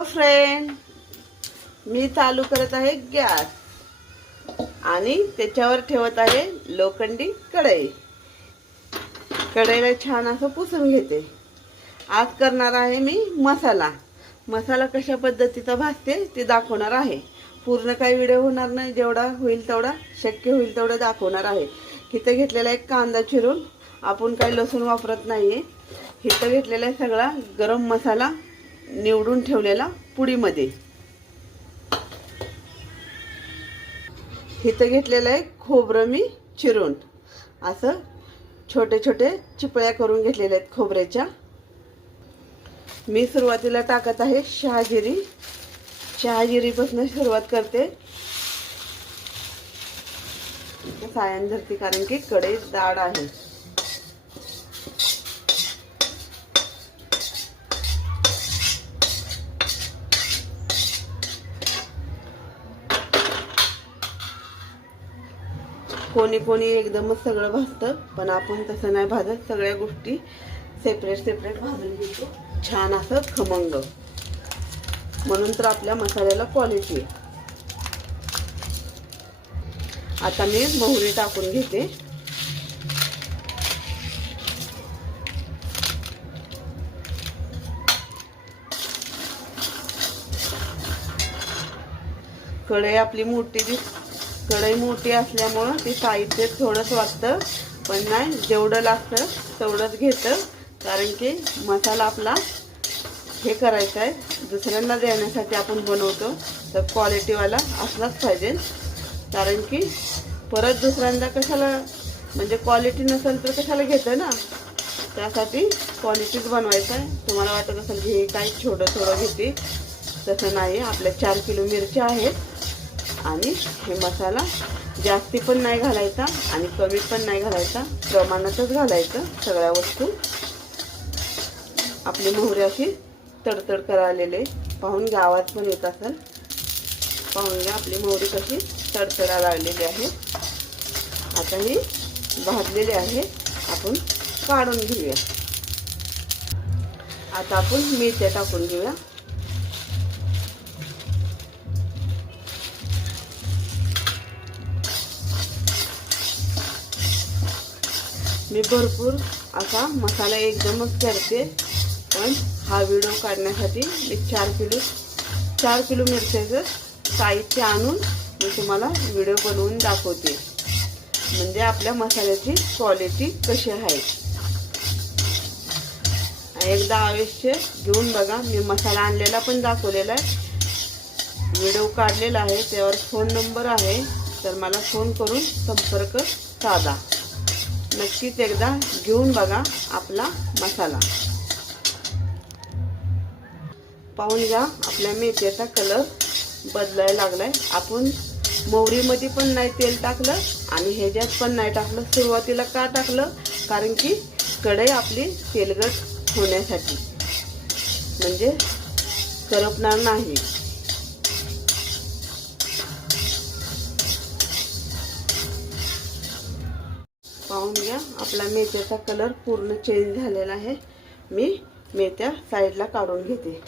Friend, मी चालू करत आहे गॅस आणि त्याच्यावर ठेवत आहे लोखंडी कढई. कढईला छान असं पुसून घेते. आज करणार आहे मी मसाला कशा पद्धतीचा भाजते ते दाखवणार आहे. पूर्ण काही व्हिडिओ होणार नाही, जेवढा होईल तेवढा शक्य होईल तेवढा दाखवणार आहे. इथं घेतलेला एक कांदा चिरून, आपण काही लसूण वापरत नाहीये. इथं घेतलेला सगळा गरम मसाला निवडून ठेवलेला पुडीमध्ये. इथं घेतलेलं आहे खोबरं मी चिरून असं छोटे छोटे चिपळ्या करून घेतलेल्या आहेत खोबऱ्याच्या. मी सुरुवातीला टाकत आहे शहाजिरीपासून सुरुवात करते. सायन धरती कारण की कढई जाड आहे. कोणी कोणी एकदमच सगळं भाजतं, पण आपण तसं नाही भाजत. सगळ्या गोष्टी सेपरेट भाजून घेतो छान असं खमंग. म्हणून तर आपल्या मसाल्याला क्वालिटी आहे. आता मी मोहरी टाकून घेते. कढई मोठी असल्यामुळं ती साहित्य थोडंच वाटतं, पण नाही जेवढं लागतं तेवढंच घेतं. कारण की मसाला आपला हे करायचा आहे, दुसऱ्यांना देण्यासाठी आपण बनवतो, तर क्वालिटीवाला असलाच पाहिजे. कारण की परत दुसऱ्यांदा कशाला, म्हणजे क्वालिटी नसेल तर कशाला घेतं ना. त्यासाठी क्वालिटीच बनवायचं आहे. तुम्हाला वाटत असेल की हे काही थोडं घेते, तसं नाही. आपल्या 4 किलो मिरच्या आहेत आणि हे मसाला जास्ती पण नाही घालायचा आणि कमी पण नाही घालायचा, प्रमाणातच घालायचं सगळ्या वस्तू. आपली मोहरी अशी तडतड करायलेले पाहून घ्या, आवाज पण येत असेल. पाहून घ्या आपली मोहरी कशी तडतडा लागलेली आहे. आता ही भाजलेली आहे, आपण काढून घेऊया. आता आपण मिरच्या टाकून घेऊया. मी भरपूर असा मसाला एकदमच करते, पण हा व्हिडिओ काढण्यासाठी मी 4 किलो मिरच्याचं साहित्य आणून मी तुम्हाला व्हिडिओ बनवून दाखवते. म्हणजे आपल्या मसाल्याची क्वालिटी कशी आहे. एकदा अवश्य घेऊन बघा. मी मसाला आणलेला पण दाखवलेला आहे, व्हिडिओ काढलेला आहे, त्यावर फोन नंबर आहे, तर मला फोन करून संपर्क साधा. नक्कीच एकदा घेऊन बघा आपला मसाला. पाहून घ्या आपल्या मेथीचा कलर बदलायला लागलाय. आपण मोहरीमध्ये पण नाही तेल टाकलं आणि ह्याच्यात पण नाही टाकलं. सुरुवातीला का टाकलं, कारण की कढई आपली तेलकट होण्यासाठी, म्हणजे करपणार नाही. पाहून घ्या आपला मेथीचा कलर पूर्ण चेंज झालेला आहे. मी मेथ्या साईडला काढून घेते.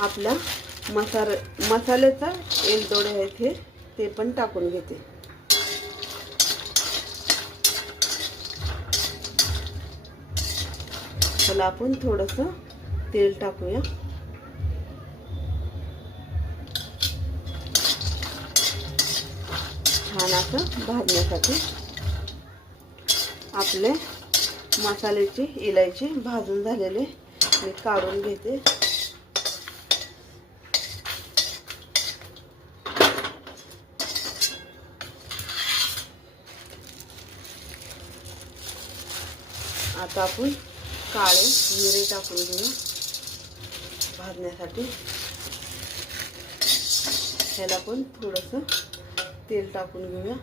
आपल्या मसाल्याचा एलदोडे आहेत ते पण टाकून घेते. चला आपण थोडंसं तेल टाकूया. छान असं भाजण्यासाठी. आपले मसाल्याची इलायची भाजून झालेले मी काढून घेते. आता आपण काळे मिरे टाकून घेऊ भाजण्यासाठी. ह्याला पण थोडंसं तेल टाकून घेऊया,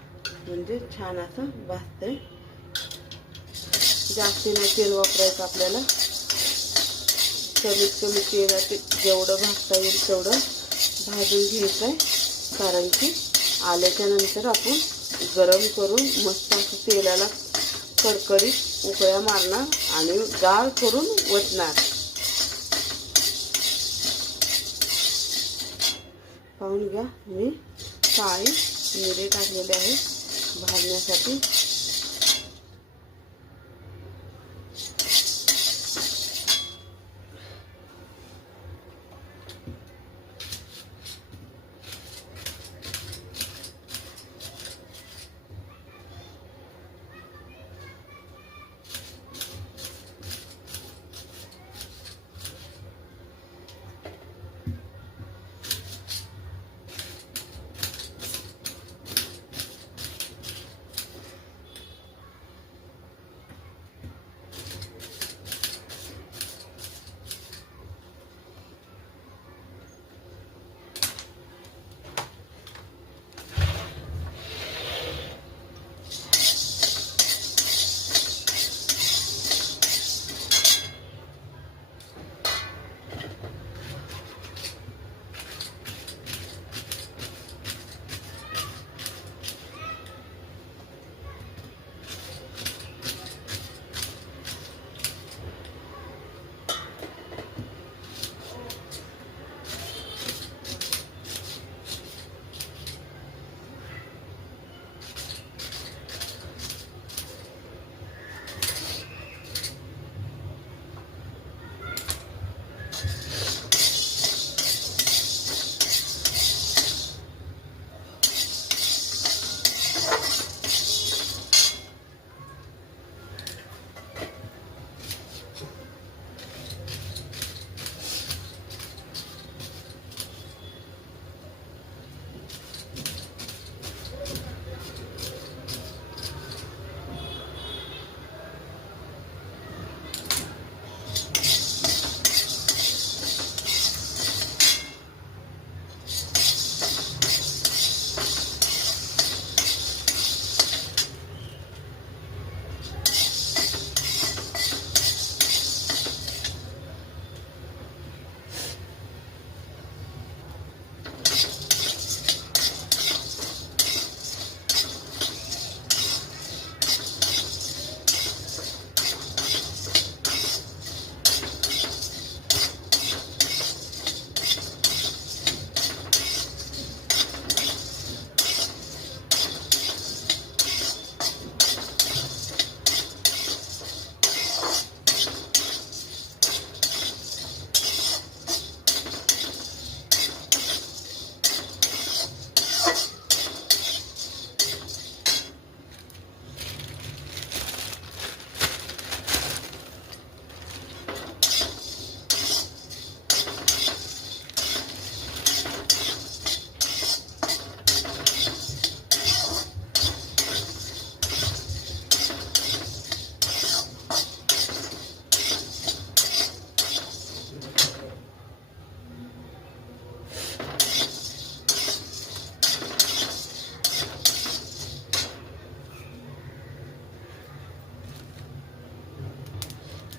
म्हणजे छान असं भाजतंय. जास्ती नाही तेल वापरायचं आपल्याला, कमीत कमी तेलात जेवढं भाजता येईल तेवढं भाजून घ्यायचं आहे. कारण की आल्याच्या नंतर आपण गरम करून मस्त असं तेलाला कडकडीत उकळ्या मारणार आणि गाळ करून वतणार. पाहून घ्या, मी काळी मिरे टाकलेले आहे भाजण्यासाठी.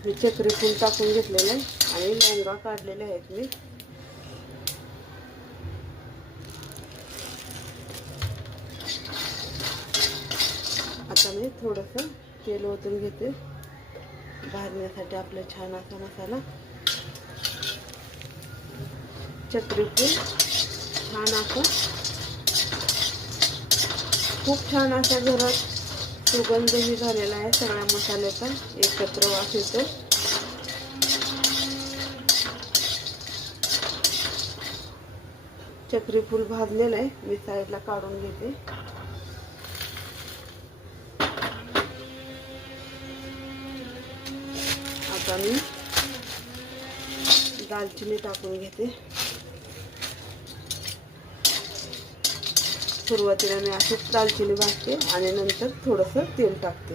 मी चक्री फूल टाकून घेतलेलं आहे आणि लवंगा काढलेले आहेत मी. आता मी थोडंसं तेल ओतून घेते भाजण्यासाठी आपला छान असा मसाला. चक्री फूल छान असं खूप छान असा घरात सुगंधही झालेला आहे सगळ्या मसाल्याचा, एकत्र वास येतो. चक्री फूल भाजलेलं आहे, मी साईडला काढून घेते. आता मी दालचिनी टाकून घेते. सुरुवातीला मी अशीच दालचिनी भाजते आणि नंतर थोडंसं तेल टाकते.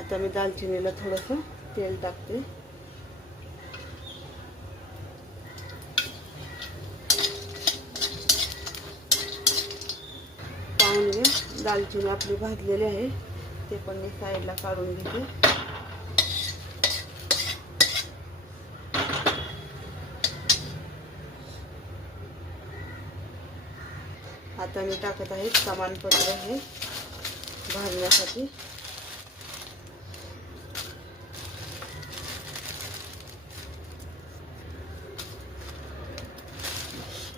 आता मी दालचिनीला थोडंसं तेल टाकते. पाहून घ्या, दालचिनी आपली भाजलेली आहे, ते पण मी साईडला काढून घेते. आता मी टाकत आहे तमालपत्र हे भाजण्यासाठी.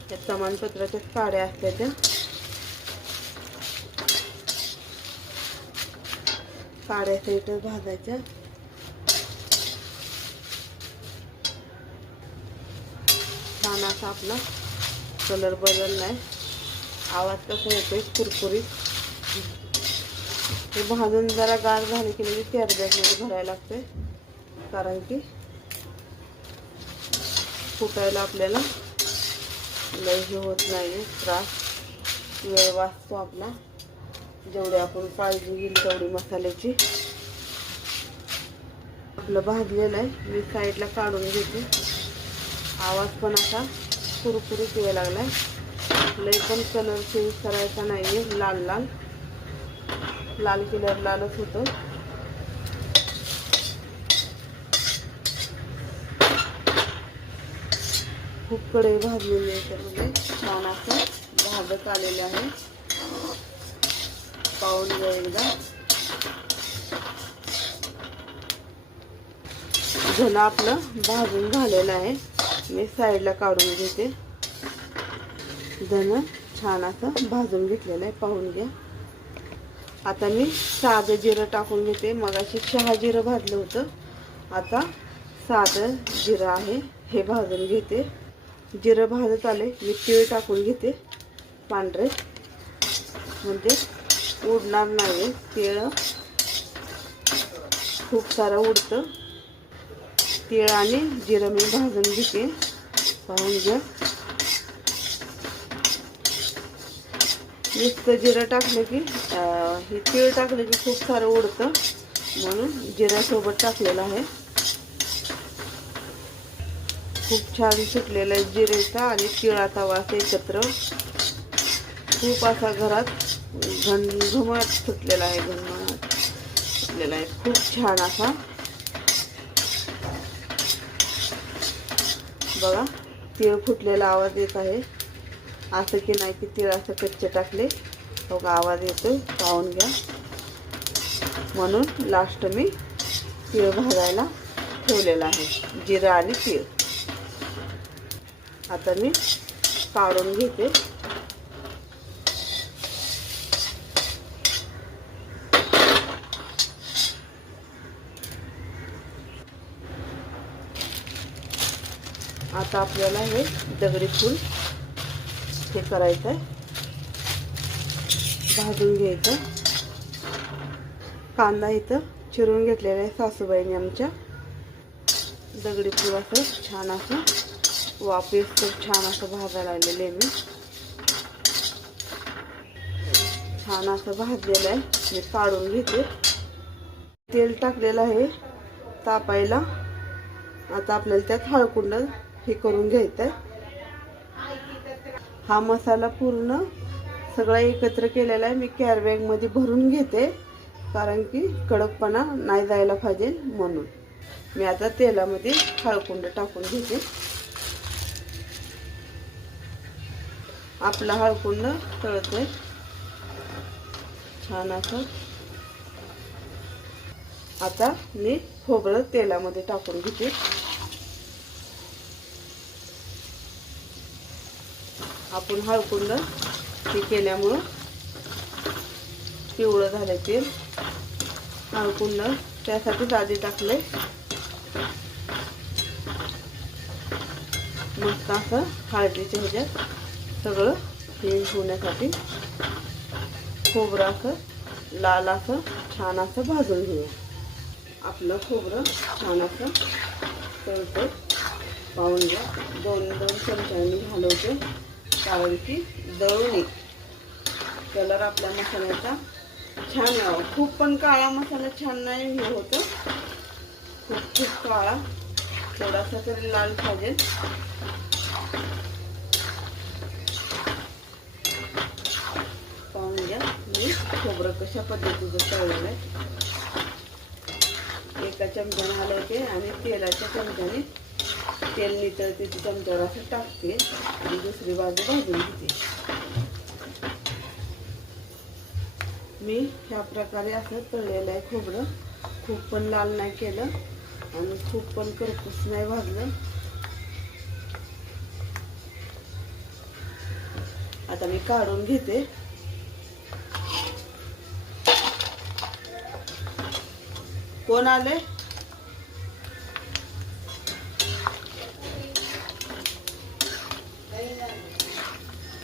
त्या तमालपत्राच्या काड्या असल्या त्या काड्या सहित भाजायच्या. छान असा आपला कलर बदललाय. आवाज कसा येतोय कुरकुरीत. हे भाजून जरा गार झाले की म्हणजे कॅरी बॅगमध्ये भरायला लागते, कारण की फुटायला आपल्याला लय हे होत नाही त्रास, वेळ वाचतो आपला. जेवढी आपण काळजी घेईल तेवढी मसाल्याची. आपलं भाजलेलं आहे, मी साईडला काढून घेते. आवाज पण असा कुरकुरीत यायला लागलाय. लय पण कलर चेंज करायचा नाहीये. लाल लाल लाल कलर लालच होतं. खूप कढई भाजलेली आहे, त्यामध्ये छान असं भाजत आलेलं आहे. पाहून घ्या एकदा. झालं आपलं भाजून झालेलं आहे. मी साईडला काढून घेते. धन छान असं भाजून घेतलेलं आहे, पाहून घ्या. आता मी साधं जिरं टाकून घेते. मगाशी शहा जिरं भाजलं होतं, आता साधं जिरं आहे हे भाजून घेते. जिरं भाजत आले मी तीळ टाकून घेते, पांढरे, म्हणजे उडणार नाही. तीळ खूप सारं उडतं. तीळ आणि जिरं मी भाजून घेते, पाहून घ्या. नुसतं जिरं टाकलं की हे तीळ टाकलं की खूप सारं उडतं, म्हणून जिऱ्यासोबत टाकलेलं आहे. खूप छान सुटलेला आहे जिरेचा आणि तिळाचा वास एकत्र. खूप असा घरात घमघमाट सुटलेला आहे, घमघमाट सुटलेला आहे खूप छान असा. बघा तीळ फुटलेला आवाज येत आहे. असं की नाही की तीळ असं कच्चे टाकले बघा आवाज येतोय, पाहून घ्या. म्हणून लास्ट मी तीळ भाजायला ठेवलेला आहे, जिरं आणि तीळ. आता मी काढून घेते. आता आपल्याला हे दगडी फूल हे करायचं आहे, भाजून घ्यायचं. कांदा इथं चिरून घेतलेला आहे सासूबाईंनी आमच्या. दगडी फूल असं छान असं वापेस तर छान असं भाजायला लागलेलं आहे मी. छान असं भाजलेलं आहे, मी काढून घेते. तेल टाकलेलं आहे तापायला. आता आपल्याला त्यात हळकुंड हे करून घ्यायचं आहे. हा मसाला पूर्ण सगळा एकत्र केलेला आहे. मी कॅरी बॅगमध्ये भरून घेते, कारण की कडकपणा नाही जायला पाहिजे म्हणून. मी आता तेलामध्ये हळकुंड टाकून घेते. आपला हळकुंड तळतोय छान असं. आता मी खोबरं तेलामध्ये टाकून घेते. आपण हळकुंड हे केल्यामुळं पिवळं झालं तेल. हळकुंड त्यासाठीच आधी टाकले. मस्त असं हळदीच्या ह्याच्यात सगळं हे होण्यासाठी खोबरं असं लाल असं छान असं भाजून घेऊया. आपलं खोबरं छान असं तळतं, पाहून घ्या. 2-2 चमच्यांनी घालवते, कारण की दळून एक कलर आपल्या मसाल्याचा छान यावं. खूप पण काळा मसाला छान नाही हे होतं, खूप काळा, थोडासा तरी लाल पाहिजे. पाहून घ्या मी खोबरं कशा पद्धतीचं तळलेलं आहे. एका चमच्याने हलवते आणि तेलाच्या चमच्याने तेल नितळते ते चमच्यावर असं टाकते आणि दुसरी बाजू भाजून घेते. मी ह्या प्रकारे असं तळलेलं आहे खोबरं. खूप पण लाल नाही केलं आणि खूप पण करपूस नाही भाजलं. आता मी काढून घेते. कोण आले?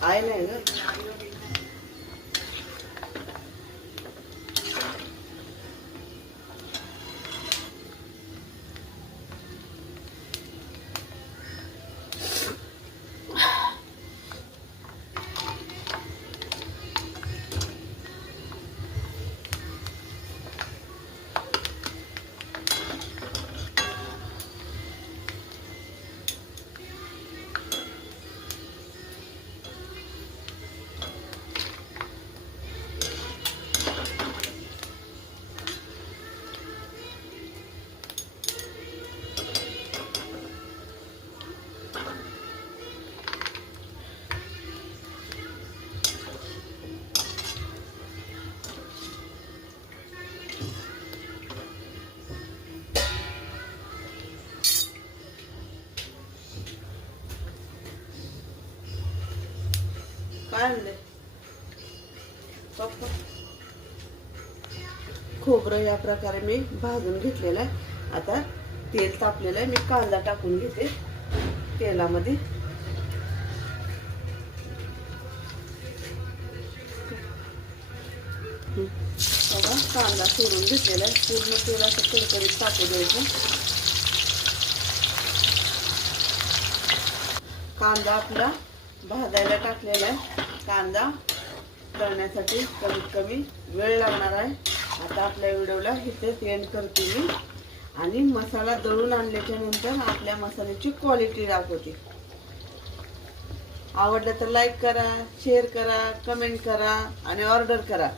आई नाही ग. काय आणले पप्पा? खोबरं या प्रकारे मी भाजून घेतलेलं आहे. आता तेल तापलेलं आहे. मी कांदा टाकून घेते तेलामध्ये. बघा कांदा सोडून घेतलेला आहे. पूर्ण तेल असं कडकडीत टाकू द्यायचं. कांदा आपला भाजायला टाकलेला आहे. कांदा तळण्यासाठी कमीत कमी वेळ लागणार आहे. आता आपल्या व्हिडिओला इथेच एंड करते मी आणि मसाला दळून आणल्याच्या नंतर आपल्या मसाल्याची क्वालिटी दाखवते. आवडलं तर लाईक करा, शेअर करा, कमेंट करा आणि ऑर्डर करा.